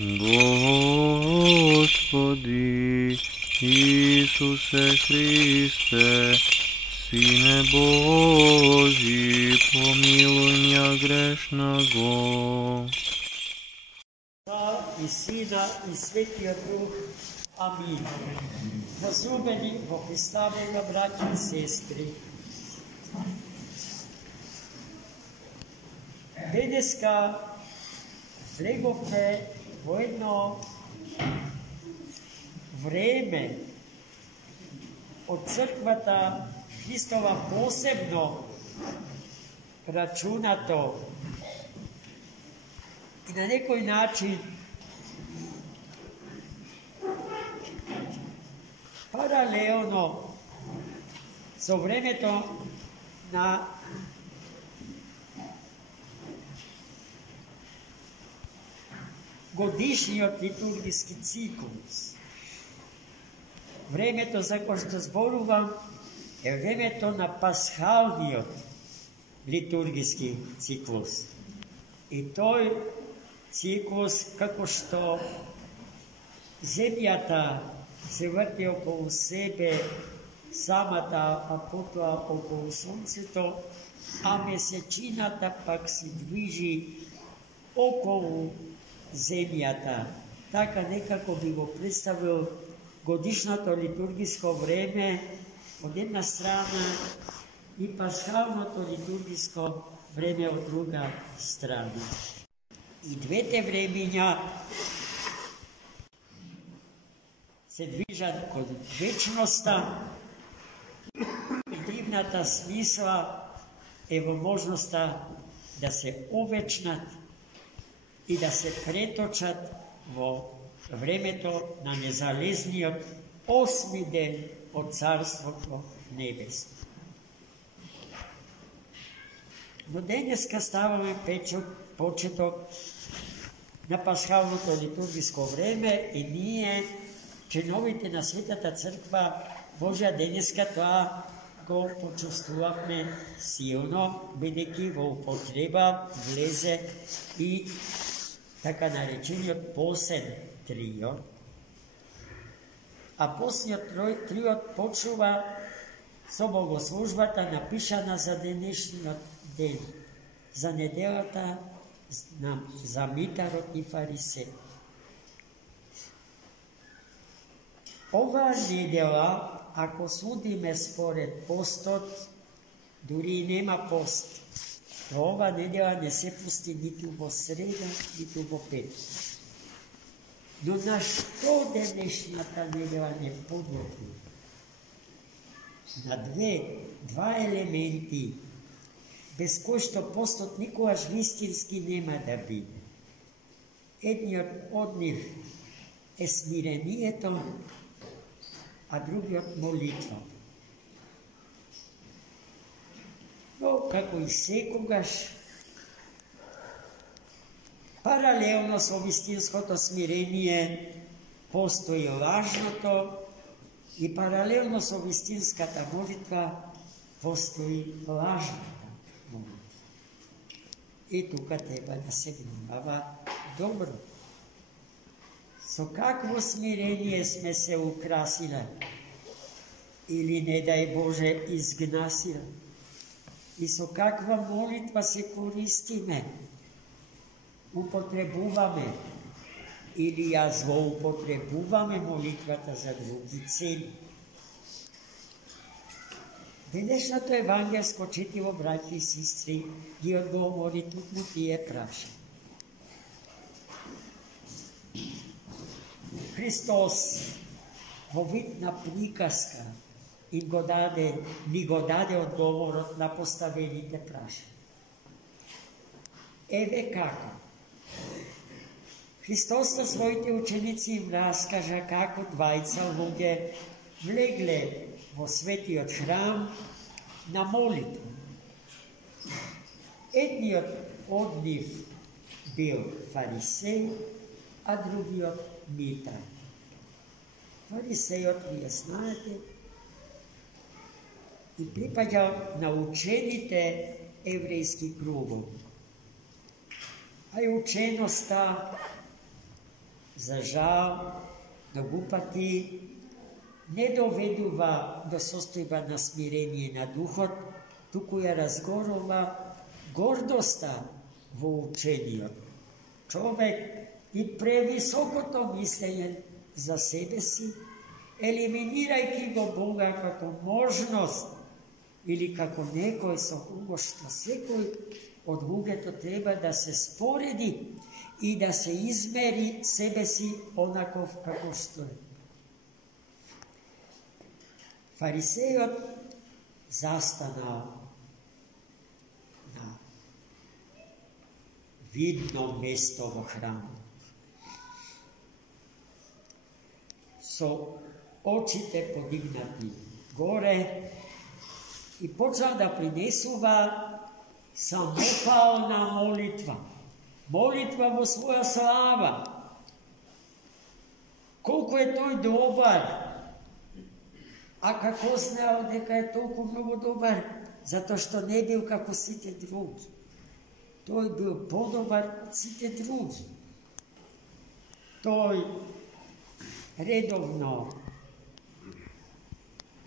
Господи Исусе Христе, Сине Божий, помилуй меня грешного. I Sina i Svetija Duh. Amin. Razumeni во Христовога, браќи и сестри. Денеска влеговме во едно време од црквата Христова посебно рачунато и на некој начин паралелно со времето на годишниот литургиски циклус. Времето за кој што зборувам е времето на пасхалниот литургиски циклус. И тој циклус, како што земјата се врти околу себе самата, а потоа околу сонцето, а месечината пак се движи околу земјата. Така некако би го представил годишното литургиско време од една страна и пасхалното литургиско време од друга страна. И двете времења се движат кон вечноста и дивната смисла е во можноста да се овечнат и да се преточат во времето на незалезниот 8 ден од Царството Небесно. Но денеска ставаме почеток на пасхалното литургиско време и ние, членовите на Светата Црква Божја, денеска тоа го почувствувавме силно, бидејќи во употреба влезе и така наречениот посен трио. А посниот триот почува со богослужбата напишана за денешниот ден, за неделата за Митарот и Фарисеј. Оваа недела, ако судиме според постот, дури и нема пост. Во оваа недела не се пусти ниту во среда, ниту во петок. Но на што денешната недела не подоцна? На два елементи, без кои што постот никогаш вистински нема да биде. Едниот од нив е смирението, а другиот молитва. Но, како и секогаш, паралелно со вистинското смирение постои лажното и паралелно со вистинската молитва постои лажната молитва. И тука треба да се внимава добро. Со какво смирение сме се украсиле или, не дај Боже, изгнасиле? И со каква молитва се користиме, употребуваме или ја злоупотребуваме молитвата за други цели? Денешното евангелско четиво, браќи и сестри, ги одговори токму тие прашања. Христос во вид на приказка ни го даде одговорот на поставените прашања. Еве како. Христос на своите ученици им раскажа како двајца луѓе влегле во светиот храм на молитва. Едниот од нив бил фарисеј, а другиот митар. Фарисејот, вие знаете, и припаѓал на учените еврејски кругови. А и ученоста За жал, многу пати не доведува до состојба на смирение на духот, туку ја разгорува гордоста во учениот. Човек и превисокото мислење за себе си, елиминирајќи го Бога како можност или како некој со кого што секој од луѓето треба да се спореди и да се измери себе си онаков како што е. Фарисејот застанал на видно место во храмот. Со очите подигнати горе и почнал да принесува самофална молитва. Молитва во своја слава. Колку е тој добар, а како знаел дека е толку многу добар, затоа што не бил како сите други. Тој бил подобар од сите други. Тој редовно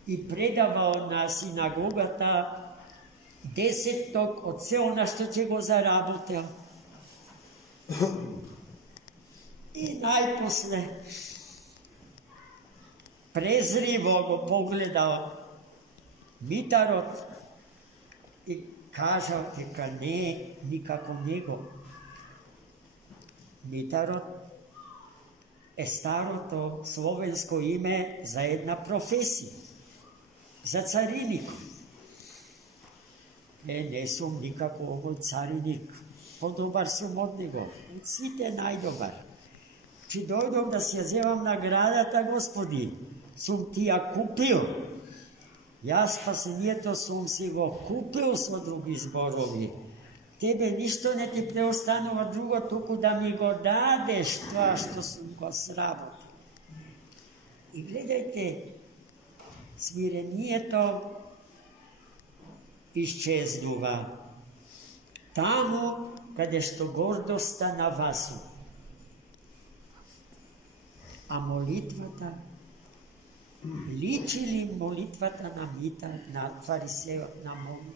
и предавал на синагогата 10 од се она што ќе го заработел. И најпосле презриво го погледал митарот и кажал дека не е никако него. Митарот е старото словенско име за една професија, за цариник. Не сум никако овој цариник, подобар сум од него, од сите најдобар. Чи дојдов да си ја земам наградата, Господи, сум ти ја купил. Јас спасението сум си го купил со други зборови. Тебе ништо не ти преостанува друго, туку да ми го дадеш тоа што сум го сработил. И гледајте, смирението исчезнува таму каде што гордоста навасува. А молитвата, личи ли молитвата на на фарисеот на молитва?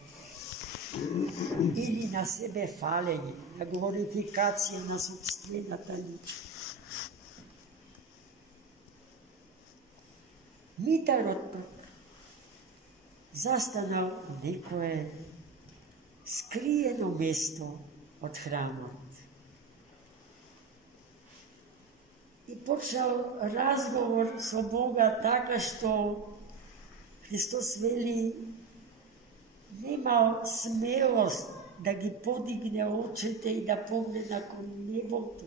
Или на себе фалење, на глорификација на собствената личност? Митарот застанал некое скриено место од храмот и почнал разговор со Бога така што Христос вели немал смелост да ги подигне очите и да погледна кон небото.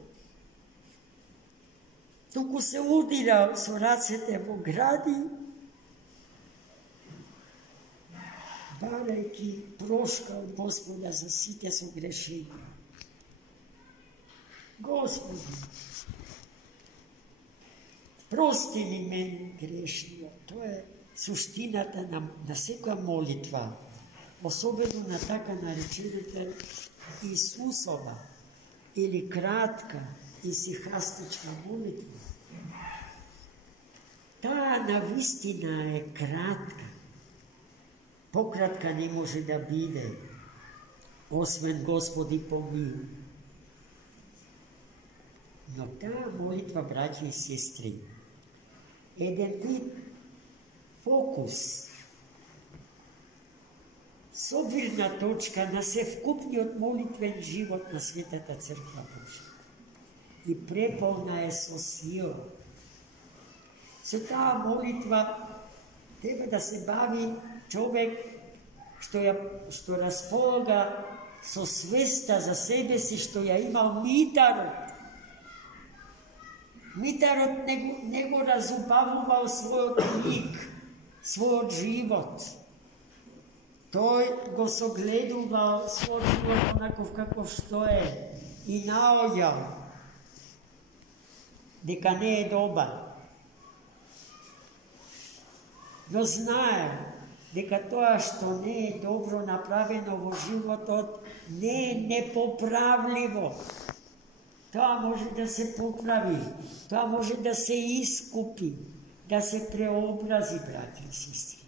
Туку се удирал со рацете во гради, барајќи прошка од Господа за сите согрешенија. Господи, прости ми мен грешниот. Тоа е суштината на секоја молитва, особено на така наречената Исусова или кратка и сихастичка молитва. Таа навистина е кратка. Пократка не може да биде, освен Господи помилуј. Но таа молитва, браќи и сестри, еден вид фокус, собирна точка на севкупниот молитвен живот на Светата Црква Божја. И преполна е со сила. Со таа молитва треба да се бави човек што располага со свеста за себе си што ја имал Митарот. Митарот не го разубавувал својот лик, својот живот. Тој го согледувал својот живот онаков каков што е и наоѓал дека не е добар. Но знае дека тоа што не е добро направено во животот не е непоправливо. Тоа може да се поправи, тоа може да се искупи, да се преобрази, браќи и сестри.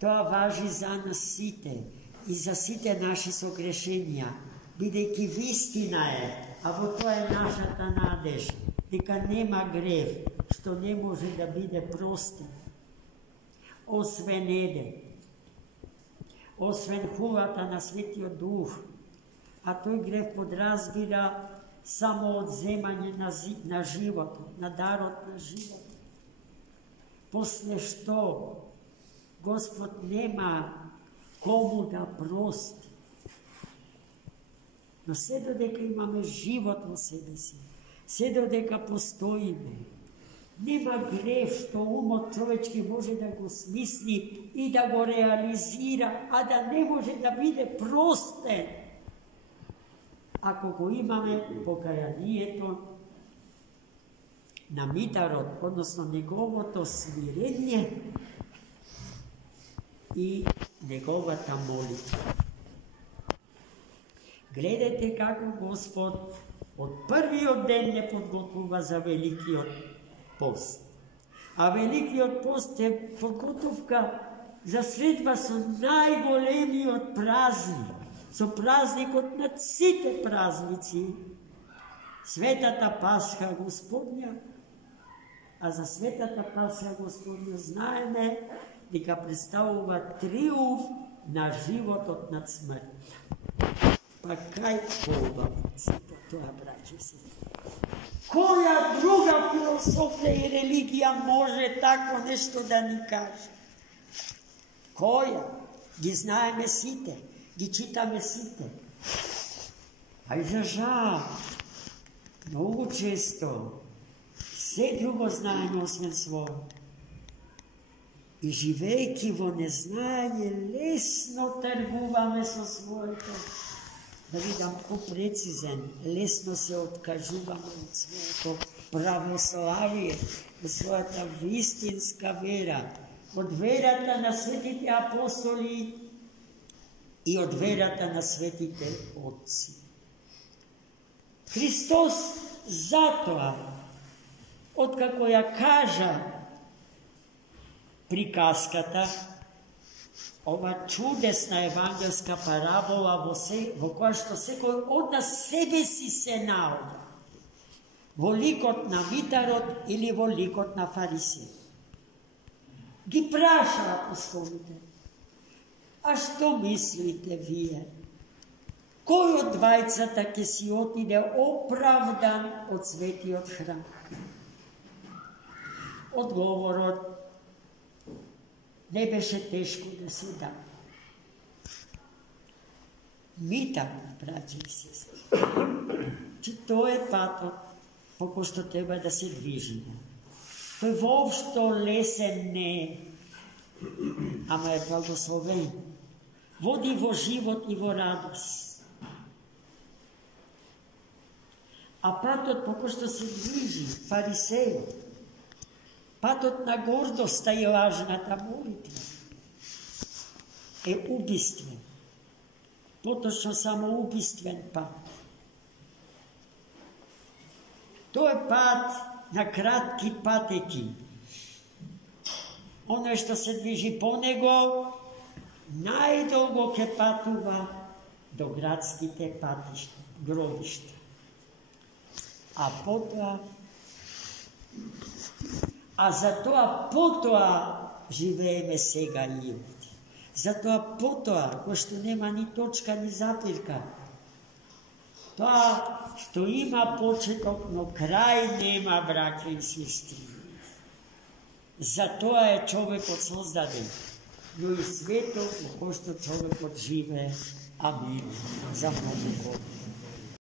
Тоа важи за нас сите и за сите наши согрешенија, бидејќи вистина е, а во тоа е нашата надеж, дека нема грев, што не може да биде простен, освен еден, освен хулата на Светиот Дух, а тој грев подразбира само одземање на животот, на дарот на животот. После што Господ нема кому да прости. Но се додека имаме живот во себе си, се додека постоиме, нема грев што умот човечки може да го смисли и да го реализира, а да не може да биде простен. Ако го имаме покаянието на Митарот, односно неговото смирење и неговата молитва. Гледайте како Господ од првиот ден не подготвува за Великиот пост. А Великиот пост е подготовка за средба со најголемиот празник, со празникот на сите празници, Светата Пасха Господња. А за Светата Пасха Господња знаеме дека представува триумф на животот над смртта. Па кај побава сето тоа, браќи се? Која друга философија и религија може тако нешто да ни каже? Која? Ги знаеме сите, ги читаме сите. А и за жал, многу често, се друго знаеме освен својо. И живејќи во незнаење, лесно тргуваме со своето. Да видам попрецизен, лесно се откажуваме од своето православие, од својата вистинска вера, од верата на светите апостоли и од верата на светите отци. Христос затоа, откако ја кажа приказката, ова чудесна евангелска парабола во која што секој од нас себе си се наоѓа, во ликот на Митарот или во ликот на фарисеј. Ги праша апостолите: а што мислите вие? Кој од двајцата ќе си отиде оправдан од светиот храм? Одговорот не беше тешко да се даде. Митар, браќи и сестри, че тоа е патот по кој што треба да се движиме. Тој воопшто лесен не е, ама е благословен. Води во живот и во радост. А патот по кој што се движи фарисејот, патот на гордоста и лажната молитва, е убиствен, поточно самоубиствен пат. Тоа е пат на кратки патеки. Оно што се движи по него, најдолго ќе патува до градските патишта, гробишта. А потоа, затоа потоа живееме сега и овде. Затоа потоа, кој што нема ни точка, ни запирка, тоа што има почеток, но крај нема, браќа и сестри. Затоа е човекот создаден, но и светот во кој што човекот живее. Амин. За многу години.